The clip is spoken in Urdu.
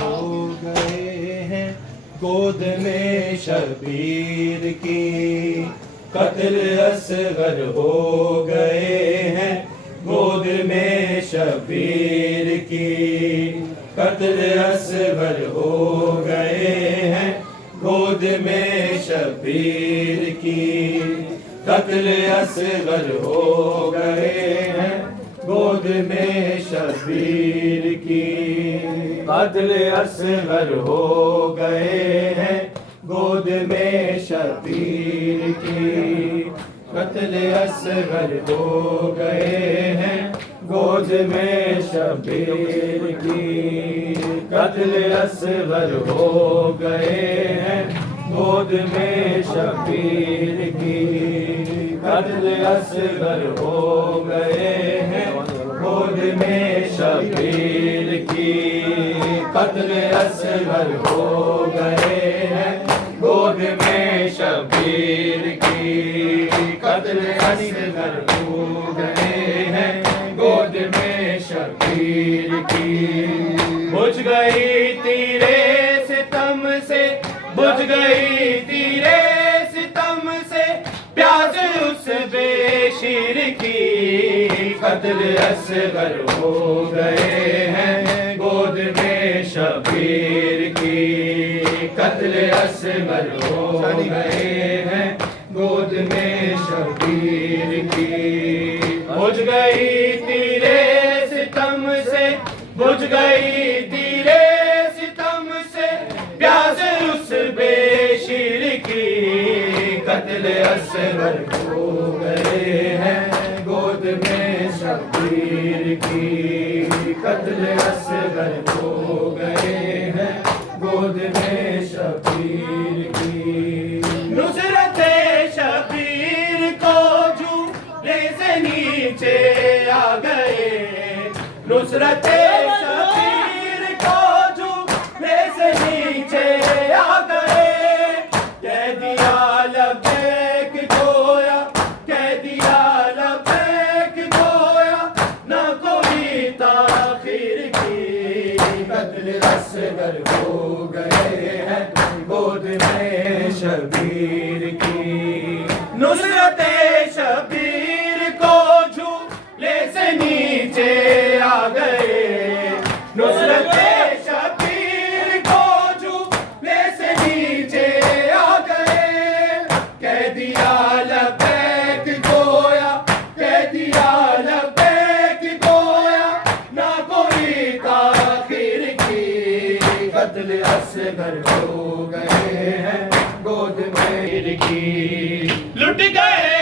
ہو گئے ہیں گود میں شبیر کی، قتل اصغر ہو گئے ہیں گود میں شبیر کی، قتل اصغر ہو گئے ہیں گود میں شبیر کی، قتل اصغر ہو گئے ہیں گود میں شبیر کی، قتل اصغر ہو گئے ہیں گود میں شبیر کی، قتل اصغر ہو گئے ہیں گود میں شبیر کی، قتل اصغر ہو گئے ہیں گود میں شبیر کی، قتل اصغر ہو گئے ہیں گود میں شبیر کی، قتل اصغر ہو گئے ہیں گود میں شبیر کی، قتل اصغر ہو گئے ہیں گود میں شبیر کی، بجھ گئی تیرے ستم سے، بجھ گئی تیرے ستم سے پیاس اس بے شیر کی، قتل اصغر ہو گئے ہیں گود میں شبیر کی، قتل اصغر ہو گئے ہیں گود میں شبیر کی، بجھ گئی تیرے ستم سے، بجھ گئی تیرے ستم سے پیاس اس بے شیر کی، قتل اصغر ہو گئے ہیں گود میں شبیر کی، قتل اصغر ہو گئے ہیں گود میں شبیر کی، نصرت شبیر کو جھولے سے نیچے آ گئے، نصرت شبیر کو جھولے سے نیچے آ گئے، کہہ دیا لبیک گویا، کہہ دیا لبیک گویا نہ کوئی تاخیر کی، قتل اصغر ہو گئے ہیں گود میں شبیر کی، نصرت شبیر کو جھولے سے نیچے آ گئے، نصرت شبیر کو جھولے سے نیچے آ گئے، کہہ دیا لبیک گویا، کہہ دیا لبیک گویا نہ کوئی تاخیر کی، قتل اصغر ہو گئے ہیں گود میں کی، لٹ گئے